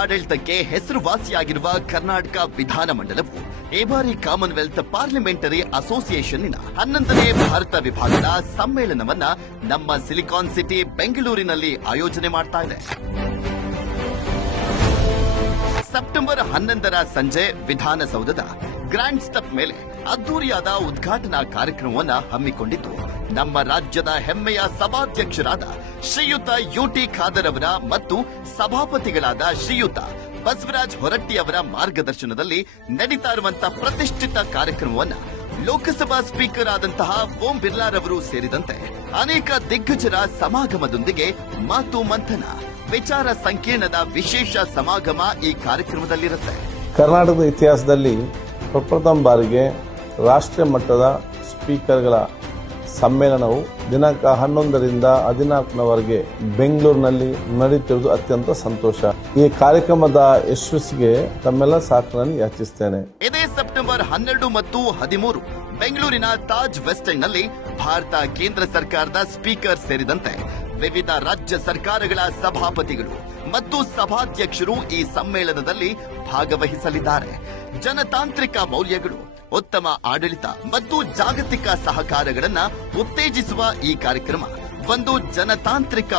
ಆಡಳಿತಕ್ಕೆ ಹೆಸರುವಾಸಿಯಾಗಿರುವ ಕರ್ನಾಟಕ ವಿಧಾನಮಂಡಲವು ಈ ಬಾರಿ ಕಾಮನ್ವೆಲ್ತ್ ಪಾರ್ಲಿಮೆಂಟರಿ ಅಸೋಸಿಯೇಷನ್ನಿನ 11ನೇ ಭಾರತ ವಿಭಾಗದ ಸಮ್ಮೇಳನವನ್ನ ನಮ್ಮ ಸಿಲಿಕಾನ್ ಸಿಟಿ ಬೆಂಗಳೂರಿನಲ್ಲಿ ಆಯೋಜನೆ ಮಾಡ್ತಾ ಇದೆ. ಸೆಪ್ಟೆಂಬರ್ 11ರ ಸಂಜೆ ವಿಧಾನಸೌಧದ ಗ್ರ್ಯಾಂಡ್ ಸ್ಟೆಪ್ ಮೇಲೆ ಅದ್ದೂರಿಯಾದ ಉದ್ಘಾಟನಾ ಕಾರ್ಯಕ್ರಮವನ್ನ ಹಮ್ಮಿಕೊಂಡಿದ್ದು ನಮ್ಮ ರಾಜ್ಯದ ಹೆಮ್ಮೆಯ ಸಭಾಧ್ಯಕ್ಷರಾದ ಶ್ರೀಯುತ ಯುಟಿ ಖಾದರ್ ಅವರ ಮತ್ತು ಸಭಾಪತಿಗಳಾದ ಶ್ರೀಯುತ ಬಸವರಾಜ್ ಹೊರಟ್ಟಿ ಅವರ ಮಾರ್ಗದರ್ಶನದಲ್ಲಿ ನಡೀತಾ ಇರುವಂತಹ ಪ್ರತಿಷ್ಠಿತ ಕಾರ್ಯಕ್ರಮವನ್ನ ಲೋಕಸಭಾ ಸ್ಪೀಕರ್ ಆದಂತಹ ಓಂ ಬಿರ್ಲಾರವರು ಸೇರಿದಂತೆ ಅನೇಕ ದಿಗ್ಗಜರ ಸಮಾಗಮದೊಂದಿಗೆ ಮಾತು ಮಂಥನ ವಿಚಾರ ಸಂಕಿರಣದ ವಿಶೇಷ ಸಮಾಗಮ ಈ ಕಾರ್ಯಕ್ರಮದಲ್ಲಿರುತ್ತೆ. ಕರ್ನಾಟಕದ ಇತಿಹಾಸದಲ್ಲಿ ಪ್ರಪ್ರಥಮ ಬಾರಿಗೆ ರಾಷ್ಟ್ರೀಯ ಮಟ್ಟದ ಸ್ಪೀಕರ್ಗಳ ಸಮ್ಮೇಳನವು ದಿನಾಂಕ 11ರಿಂದ 14ರವರೆಗೆ ಬೆಂಗಳೂರಿನಲ್ಲಿ ನಡೆಯುತ್ತಿರುವುದು ಅತ್ಯಂತ ಸಂತೋಷ. ಈ ಕಾರ್ಯಕ್ರಮದ ಯಶಸ್ಸಿಗೆ ತಮ್ಮೆಲ್ಲ ಸಹಕಾರವನ್ನು ಯಾಚಿಸುತ್ತೇನೆ. ಇದೇ ಸೆಪ್ಟೆಂಬರ್ 12 ಮತ್ತು 13 ಬೆಂಗಳೂರಿನ ತಾಜ್ ವೆಸ್ಟ್ ಎಂಡ್ ನಲ್ಲಿ ಭಾರತ ಕೇಂದ್ರ ಸರ್ಕಾರದ ಸ್ಪೀಕರ್ ಸೇರಿದಂತೆ ವಿವಿಧ ರಾಜ್ಯ ಸರ್ಕಾರಗಳ ಸಭಾಪತಿಗಳು ಮತ್ತು ಸಭಾಧ್ಯಕ್ಷರು ಈ ಸಮ್ಮೇಳನದಲ್ಲಿ ಭಾಗವಹಿಸಲಿದ್ದಾರೆ. ಜನತಾಂತ್ರಿಕ ಮೌಲ್ಯಗಳು, ಉತ್ತಮ ಆಡಳಿತ ಮತ್ತು ಜಾಗತಿಕ ಸಹಕಾರಗಳನ್ನ ಉತ್ತೇಜಿಸುವ ಈ ಕಾರ್ಯಕ್ರಮ ಒಂದು ಜನತಾಂತ್ರಿಕ